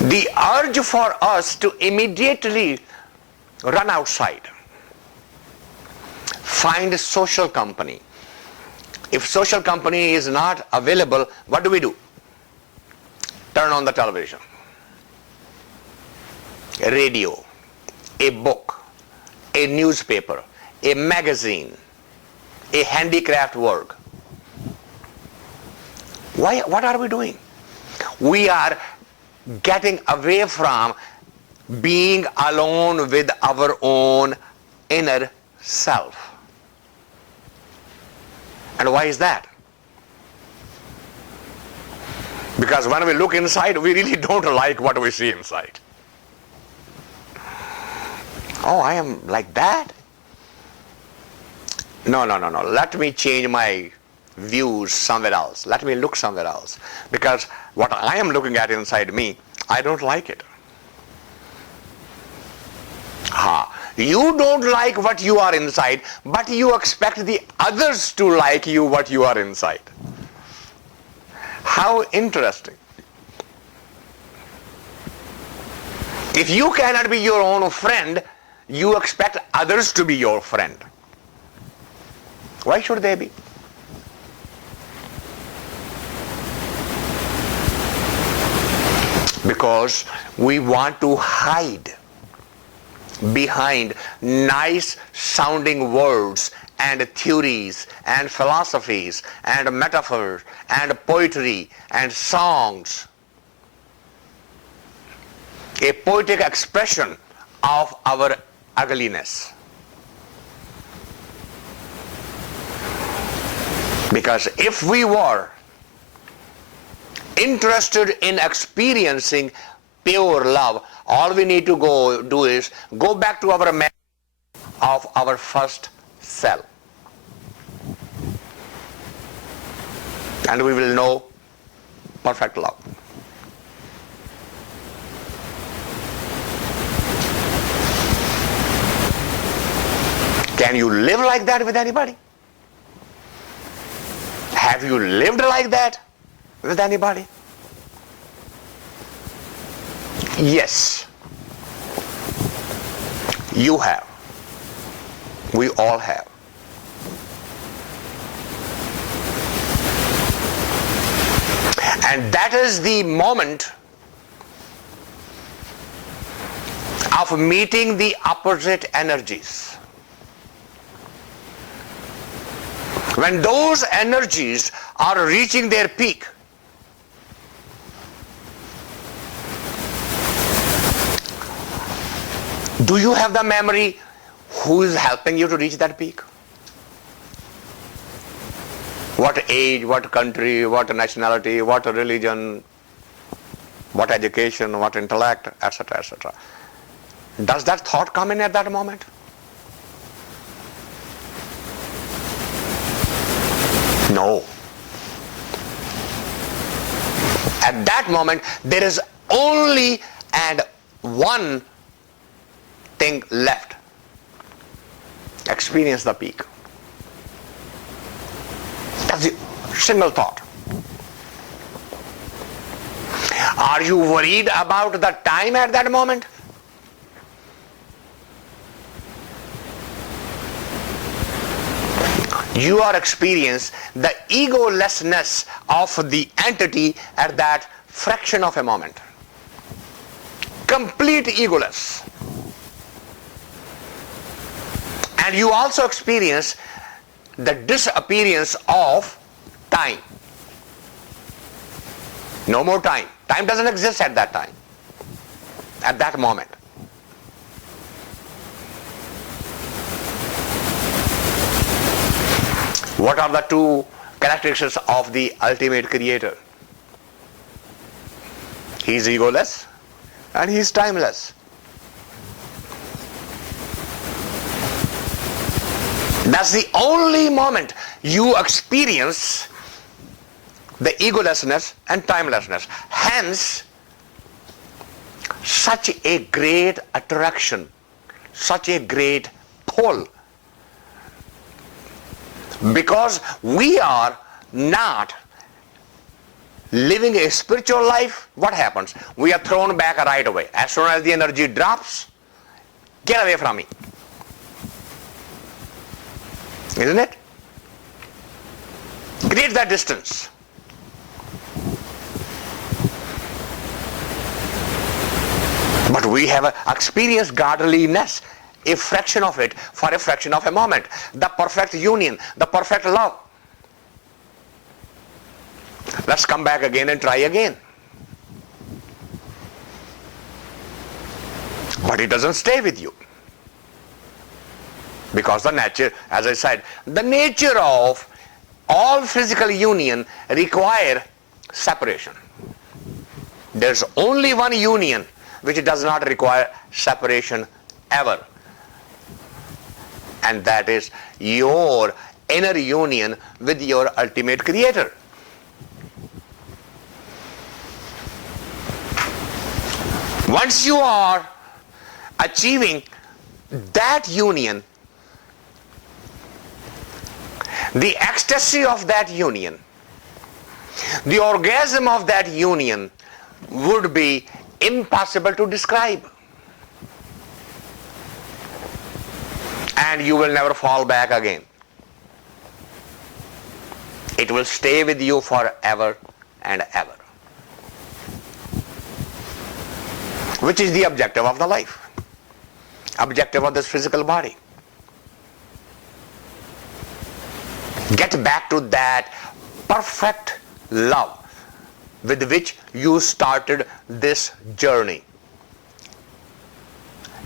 The urge for us to immediately run outside, find social company. If social company is not available, what do? Turn on the television, a radio, a book, a newspaper, a magazine, a handicraft work. Why? What are we doing? We are getting away from being alone with our own inner self. And why is that? Because when we look inside, we really don't like what we see inside. Oh, I am like that? No. Let me change my views somewhere else. Let me look somewhere else. Because what I am looking at inside me, I don't like it. You don't like what you are inside, but you expect the others to like you what you are inside. How interesting. If you cannot be your own friend, you expect others to be your friend. Why should they be? Because we want to hide behind nice sounding words and theories and philosophies and metaphors and poetry and songs. A poetic expression of our ugliness. Because if we were interested in experiencing pure love, all we need to do is go back to our memory of our first self. And we will know perfect love. Can you live like that with anybody? Have you lived like that with anybody? Yes, you have. We all have. And that is the moment of meeting the opposite energies. When those energies are reaching their peak, do you have the memory who is helping you to reach that peak? What age, what country, what nationality, what religion, what education, what intellect, etc., etc. Does that thought come in at that moment? No. At that moment, there is only and one thing left. Experience the peak. That's the single thought. Are you worried about the time at that moment? You are experiencing the egolessness of the entity at that fraction of a moment. Complete egoless. And you also experience the disappearance of time. No more time. Time doesn't exist at that time, at that moment. What are the two characteristics of the ultimate creator? He is egoless and he is timeless. That's the only moment you experience the egolessness and timelessness. Hence, such a great attraction, such a great pull. Because we are not living a spiritual life, what happens? We are thrown back right away. As soon as the energy drops, get away from me. Isn't it? Create that distance. But we have experienced godliness, a fraction of it for a fraction of a moment. The perfect union, the perfect love. Let's come back again and try again. But it doesn't stay with you. Because the nature, as I said, the nature of all physical union require separation. There's only one union which does not require separation ever. And that is your inner union with your ultimate creator. Once you are achieving that union, the ecstasy of that union, the orgasm of that union would be impossible to describe. And you will never fall back again. It will stay with you forever and ever. Which is the objective of the life, objective of this physical body. Get back to that perfect love with which you started this journey.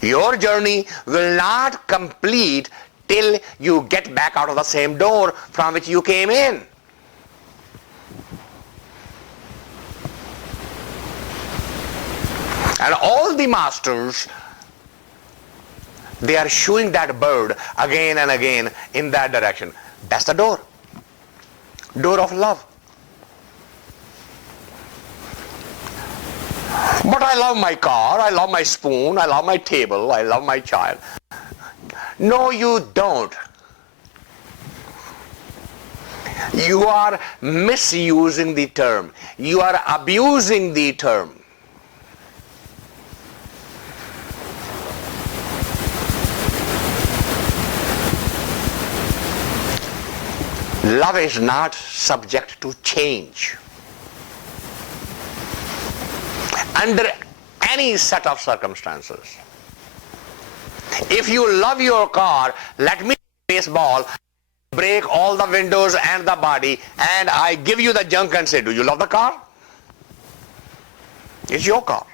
Your journey will not complete till you get back out of the same door from which you came in. And all the masters, they are shooing that bird again and again in that direction. That's the door. Door of love. But I love my car, I love my spoon, I love my table, I love my child. No, you don't. You are misusing the term. You are abusing the term. Love is not subject to change under any set of circumstances. If you love your car, let me baseball, break all the windows and the body, and I give you the junk and say, do you love the car? It's your car.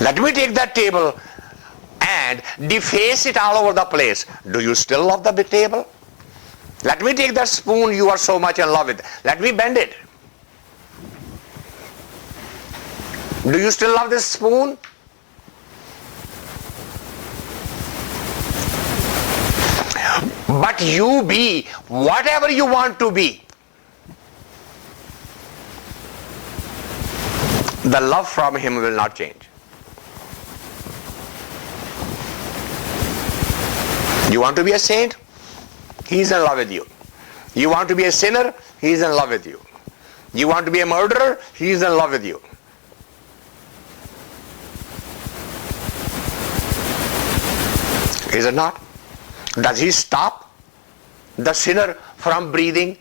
Let me take that table and deface it all over the place. Do you still love the table? Let me take that spoon you are so much in love with. Let me bend it. Do you still love this spoon? But you be whatever you want to be. The love from him will not change. You want to be a saint? He's in love with you. You want to be a sinner? He's in love with you. You want to be a murderer? He's in love with you. Is it not? Does he stop the sinner from breathing?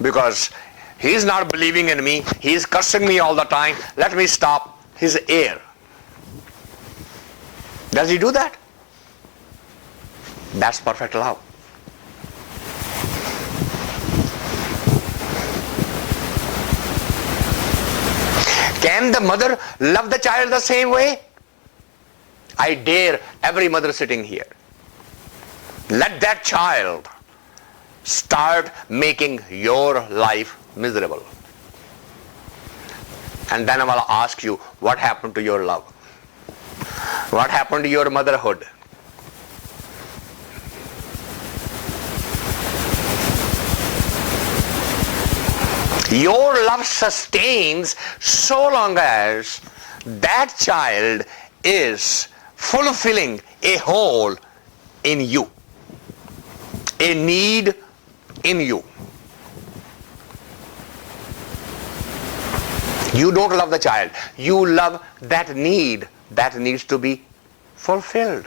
Because he's not believing in me, he's cursing me all the time, let me stop his air. Does he do that? That's perfect love. Can the mother love the child the same way? I dare every mother sitting here. Let that child start making your life miserable. And then I will ask you, what happened to your love? What happened to your motherhood? Your love sustains so long as that child is fulfilling a hole in you. a need in you. You don't love the child. You love that need that needs to be fulfilled.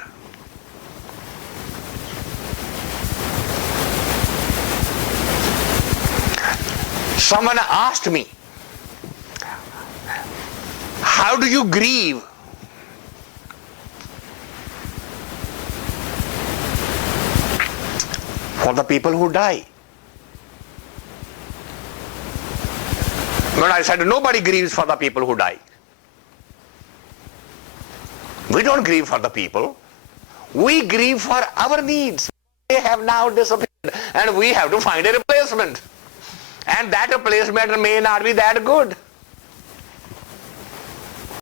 Someone asked me, how do you grieve? For the people who die. When I said nobody grieves for the people who die. We don't grieve for the people. We grieve for our needs. They have now disappeared and we have to find a replacement. And that replacement may not be that good.